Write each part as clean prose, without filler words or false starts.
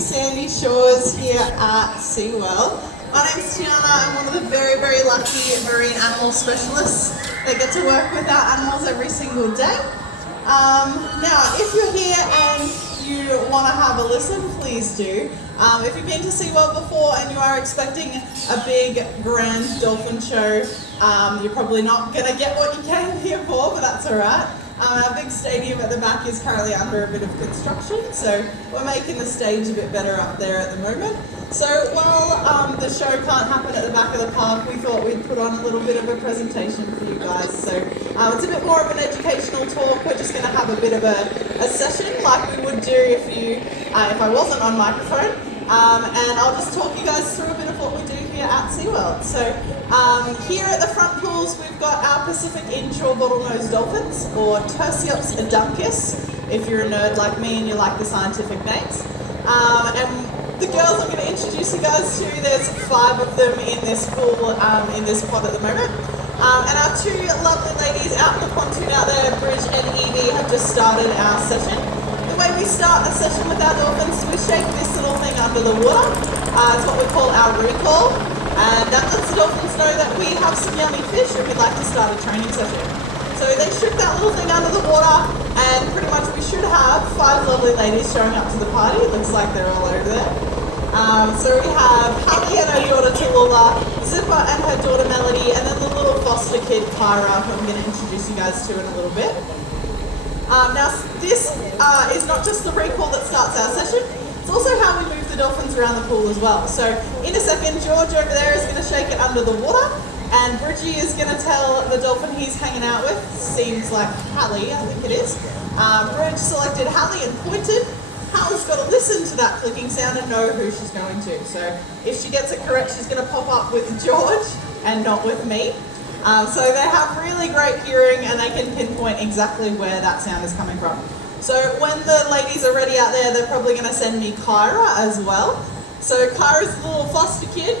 sandy shores here at Seaworld. My name's Tiana. I'm one of the very, very lucky marine animal specialists that get to work with our animals every single day. Now, if you're here and you want to have a listen, please do. If you've been to SeaWorld before and you are expecting a big, grand dolphin show, you're probably not going to get what you came here for, but that's alright. Our big stadium at the back is currently under a bit of construction, so we're making the stage a bit better up there at the moment. So while the show can't happen at the back of the park, we thought we'd put on a little bit of a presentation for you guys. So it's a bit more of an educational talk. We're just going to have a bit of a session like we would do if I wasn't on microphone. And I'll just talk you guys through a bit of what we do here at SeaWorld. So here at the front pools, we've got our Pacific inshore bottlenose dolphins, or Tursiops aduncus, if you're a nerd like me and you like the scientific names. And the girls I'm going to introduce you guys to, there's 5 of them in this pool, in this pod at the moment. And our 2 lovely ladies out in the pontoon out there, Bridge and Evie, have just started our session. The way we start a session with our dolphins is we shake this little thing under the water. It's what we call our recall, and that lets the dolphins know that we have some yummy fish and we'd like to start a training session. So they shook that little thing under the water, and pretty much we should have 5 lovely ladies showing up to the party. It looks like they're all over there. So we have Hallie and her daughter Tallulah, Zipper and her daughter Melody, and then the little foster kid Kyra, who I'm going to introduce you guys to in a little bit. Now this is not just the recall that starts our session, it's also how we move the dolphins around the pool as well. So in a second, George over there is going to shake it under the water, and Bridgie is going to tell the dolphin he's hanging out with, seems like Hallie, I think it is. Bridge selected Hallie and pointed. Hallie's got to listen to that clicking sound and know who she's going to. So if she gets it correct, she's going to pop up with George and not with me. So they have really great hearing and they can pinpoint exactly where that sound is coming from. So when the ladies are ready out there, they're probably going to send me Kyra as well. So Kyra's the little foster kid.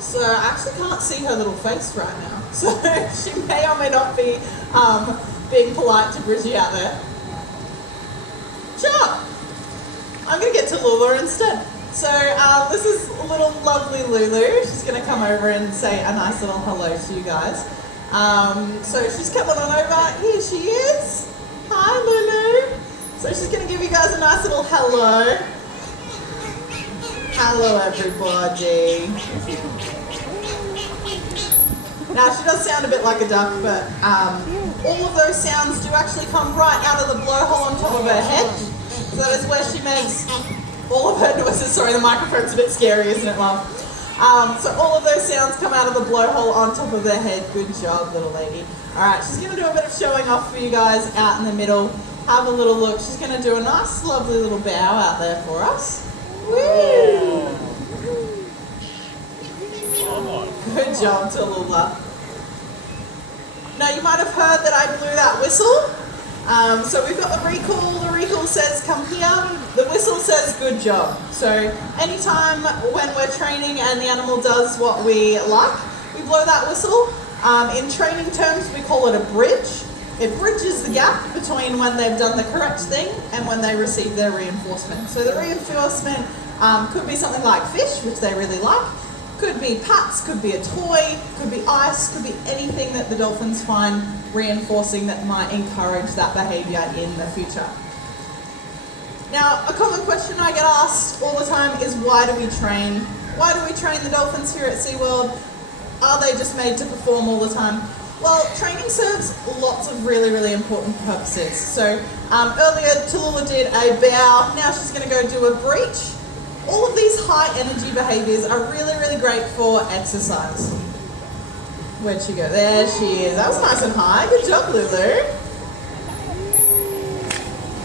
So I actually can't see her little face right now. So she may or may not be being polite to Bridgie out there. Sure. I'm going to get to Lulu instead. So this is little lovely Lulu. She's going to come over and say a nice little hello to you guys. So she's coming on over. Here she is. Hi, Lulu. So she's going to give you guys a nice little hello. Hello, everybody. Now, she does sound a bit like a duck, but all of those sounds do actually come right out of the blowhole on top of her head. So that is where she makes all of her noises. Sorry, the microphone's a bit scary, isn't it, Mum? So all of those sounds come out of the blowhole on top of their head. Good job, little lady. Alright, she's going to do a bit of showing off for you guys out in the middle. Have a little look. She's going to do a nice, lovely little bow out there for us. Woo! Good job, Tallulah. Now, you might have heard that I blew that whistle. So we've got the recall. The recall says, come here. The whistle says, good job. So anytime when we're training and the animal does what we like, we blow that whistle. In training terms, we call it a bridge. It bridges the gap between when they've done the correct thing and when they receive their reinforcement. So the reinforcement could be something like fish, which they really like. Could be pats, could be a toy, could be ice, could be anything that the dolphins find reinforcing that might encourage that behaviour in the future. Now, a common question I get asked all the time is, why do we train? Why do we train the dolphins here at SeaWorld? Are they just made to perform all the time? Well, training serves lots of really, really important purposes. So earlier, Tallulah did a bow. Now she's going to go do a breach. All of these high energy behaviours are really, really great for exercise. Where'd she go? There she is. That was nice and high. Good job, Lulu.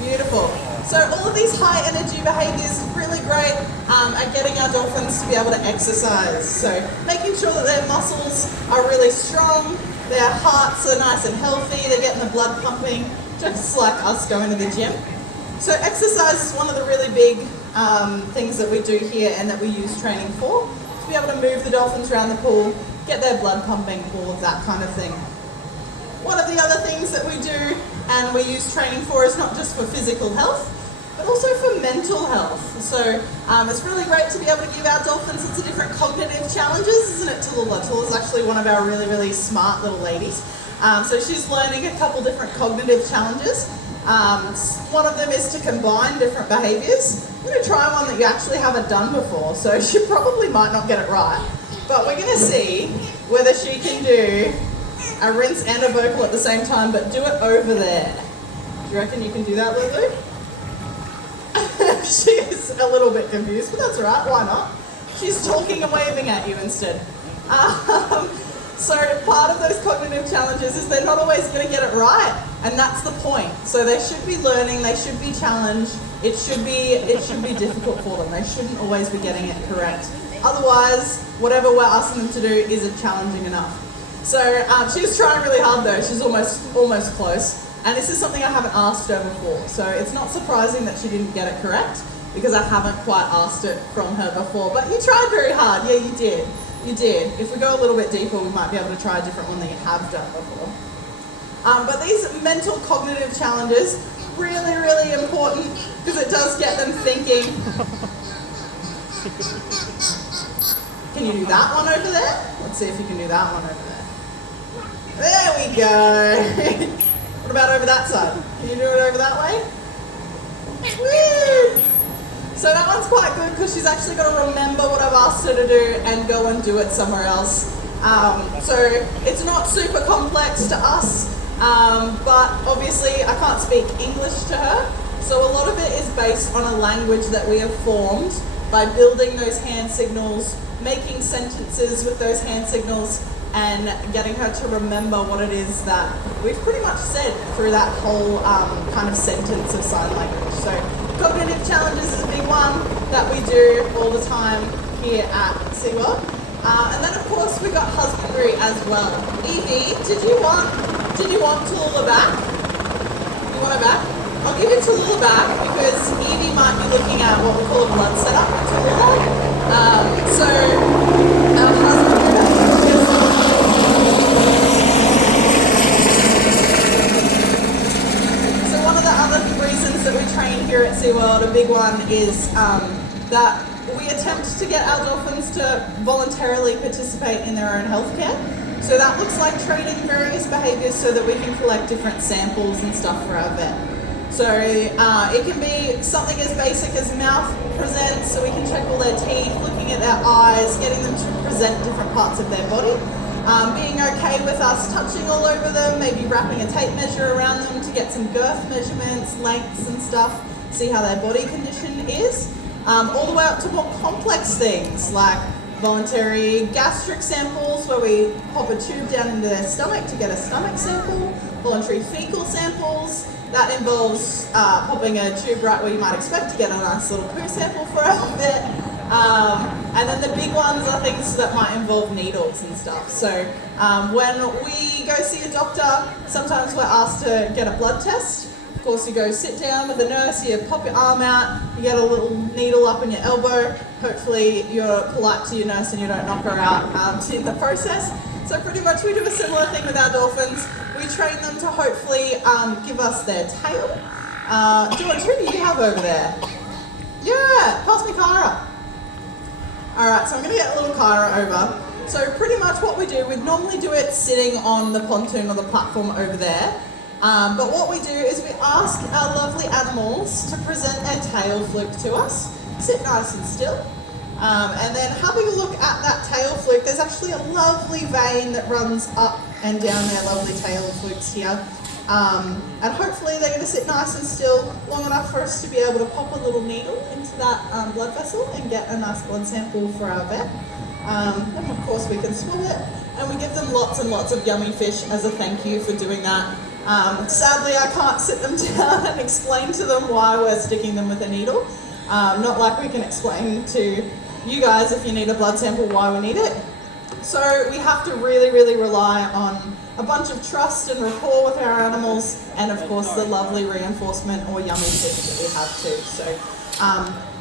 Beautiful. So all of these high energy behaviours are really great at getting our dolphins to be able to exercise. So making sure that their muscles are really strong, their hearts are nice and healthy, they're getting the blood pumping, just like us going to the gym. So exercise is one of the really big things that we do here and that we use training for, to be able to move the dolphins around the pool, get their blood pumping, all of that kind of thing. One of the other things that we do and we use training for is not just for physical health, but also for mental health. So it's really great to be able to give our dolphins lots of different cognitive challenges, isn't it, Tallulah? Tallulah's actually one of our really, really smart little ladies. So she's learning a couple different cognitive challenges. One of them is to combine different behaviours. I'm going to try one that you actually haven't done before, so she probably might not get it right. But we're going to see whether she can do a rinse and a vocal at the same time, but do it over there. Do you reckon you can do that, Lulu? She is a little bit confused, but that's all right, why not? She's talking and waving at you instead. So part of those cognitive challenges is they're not always going to get it right, and that's the point. So they should be learning, they should be challenged, it should be difficult for them. They shouldn't always be getting it correct. Otherwise, whatever we're asking them to do isn't challenging enough. So she's trying really hard though, she's almost close. And this is something I haven't asked her before. So it's not surprising that she didn't get it correct because I haven't quite asked it from her before. But you tried very hard, yeah you did. You did. If we go a little bit deeper, we might be able to try a different one that you have done before. But these mental cognitive challenges, really, really important because it does get them thinking. Can you do that one over there? Let's see if you can do that one over there. There we go. What about over that side? Can you do it over that way? Woo! So that one's quite good because she's actually got to remember what I've asked her to do and go and do it somewhere else. So it's not super complex to us, but obviously I can't speak English to her. So a lot of it is based on a language that we have formed by building those hand signals, making sentences with those hand signals, and getting her to remember what it is that we've pretty much said through that whole kind of sentence of sign language. So cognitive challenges is a big one that we do all the time here at Seaworld. And then of course we got husbandry as well. Evie, did you want Tallulah back? You want her back? I'll give you Tallulah back because Evie might be looking at what we call a blood setup for Tallulah. So our husbandry. That we train here at Seaworld, a big one is that we attempt to get our dolphins to voluntarily participate in their own healthcare. So that looks like training various behaviours so that we can collect different samples and stuff for our vet. So it can be something as basic as mouth presents, so we can check all their teeth, looking at their eyes, getting them to present different parts of their body. Being okay with us touching all over them, maybe wrapping a tape measure around them to get some girth measurements, lengths and stuff, see how their body condition is. All the way up to more complex things like voluntary gastric samples where we pop a tube down into their stomach to get a stomach sample, voluntary fecal samples. That involves popping a tube right where you might expect to get a nice little poo sample for our vet. And then the big ones are things that might involve needles and stuff. So when we go see a doctor, sometimes we're asked to get a blood test. Of course, you go sit down with the nurse, you pop your arm out, you get a little needle up in your elbow. Hopefully you're polite to your nurse and you don't knock her out in the process. So pretty much we do a similar thing with our dolphins. We train them to hopefully give us their tail. George, who do you have over there? Yeah, pass me Kyra. Alright, so I'm going to get a little Kyra over. So pretty much what we do, we'd normally do it sitting on the pontoon or the platform over there. But what we do is we ask our lovely animals to present their tail fluke to us. Sit nice and still. And then having a look at that tail fluke, there's actually a lovely vein that runs up and down their lovely tail flukes here. And hopefully they're going to sit nice and still long enough for us to be able to pop a little needle into that blood vessel and get a nice blood sample for our vet. And of course we can swab it, and we give them lots and lots of yummy fish as a thank you for doing that. Sadly I can't sit them down and explain to them why we're sticking them with a needle. Not like we can explain to you guys if you need a blood sample why we need it. So we have to really, really rely on a bunch of trust and rapport with our animals, and of course the lovely reinforcement or yummy fish that we have too. So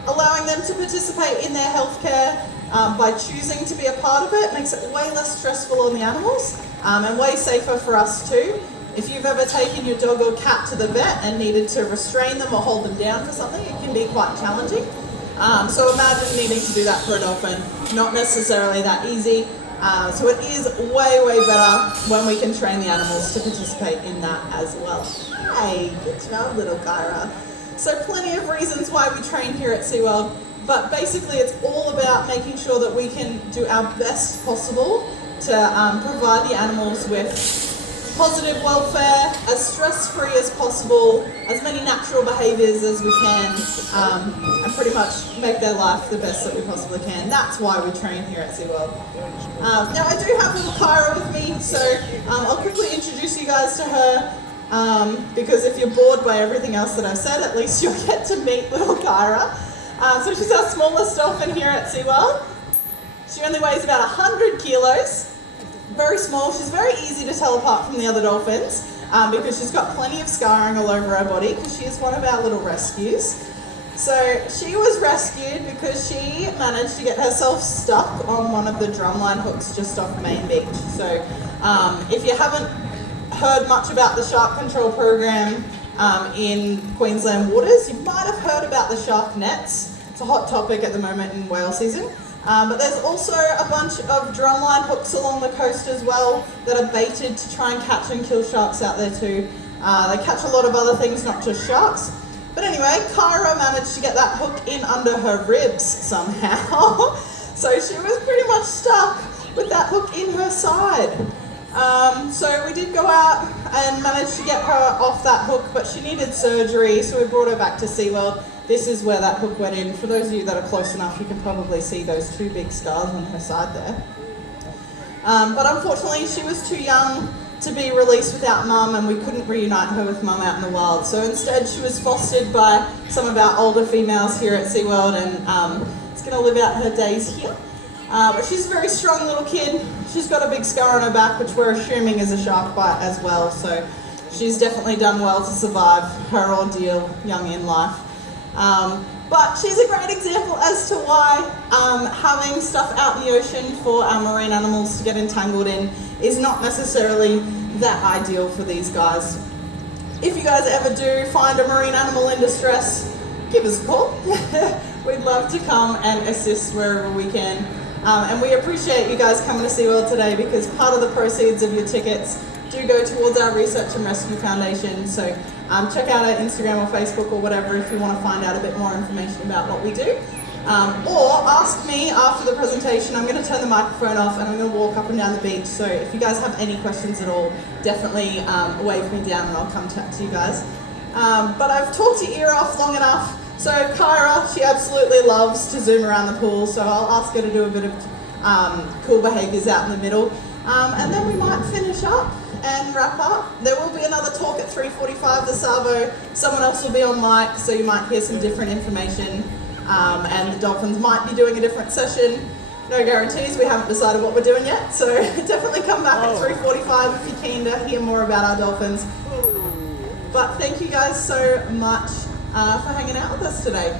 allowing them to participate in their healthcare by choosing to be a part of it makes it way less stressful on the animals and way safer for us too. If you've ever taken your dog or cat to the vet and needed to restrain them or hold them down for something, it can be quite challenging. So imagine needing to do that for a dolphin. Not necessarily that easy. So it is way, way better when we can train the animals to participate in that as well. Hey, good job, little Kyra. So plenty of reasons why we train here at Seaworld, but basically it's all about making sure that we can do our best possible to provide the animals with positive welfare, as stress-free as possible, as many natural behaviours as we can, and pretty much make their life the best that we possibly can. That's why we train here at Seaworld. Now I do have little Kyra with me, so I'll quickly introduce you guys to her, because if you're bored by everything else that I've said, at least you'll get to meet little Kyra. So she's our smallest dolphin here at Seaworld. She only weighs about 100 kilos. Very small. She's very easy to tell apart from the other dolphins because she's got plenty of scarring all over her body because she is one of our little rescues. So she was rescued because she managed to get herself stuck on one of the drumline hooks just off Main Beach. So if you haven't heard much about the shark control program in Queensland waters, you might have heard about the shark nets. It's a hot topic at the moment in whale season. But there's also a bunch of drumline hooks along the coast as well that are baited to try and catch and kill sharks out there too. They catch a lot of other things, not just sharks. But anyway, Kyra managed to get that hook in under her ribs somehow. So she was pretty much stuck with that hook in her side. So we did go out and manage to get her off that hook, but she needed surgery, so we brought her back to Seaworld. This is where that hook went in. For those of you that are close enough, you can probably see those two big scars on her side there. But unfortunately, she was too young to be released without mum, and we couldn't reunite her with mum out in the wild. So instead, she was fostered by some of our older females here at Seaworld, and is going to live out her days here. But she's a very strong little kid. She's got a big scar on her back, which we're assuming is a shark bite as well. So she's definitely done well to survive her ordeal young in life. But she's a great example as to why having stuff out in the ocean for our marine animals to get entangled in is not necessarily that ideal for these guys. If you guys ever do find a marine animal in distress, give us a call. We'd love to come and assist wherever we can. And we appreciate you guys coming to SeaWorld today because part of the proceeds of your tickets do go towards our Research and Rescue Foundation. So check out our Instagram or Facebook or whatever if you want to find out a bit more information about what we do. Or ask me after the presentation. I'm going to turn the microphone off and I'm going to walk up and down the beach. So if you guys have any questions at all, definitely wave me down and I'll come chat to you guys. But I've talked your ear off long enough. So Kyra, she absolutely loves to zoom around the pool. So I'll ask her to do a bit of cool behaviours out in the middle. And then we might finish up and wrap up. There will be another talk at 3:45, the Savo. Someone else will be on mic, so you might hear some different information. And the Dolphins might be doing a different session. No guarantees, we haven't decided what we're doing yet. So definitely come back at 3:45 if you're keen to hear more about our Dolphins. But thank you guys so much for hanging out with us today.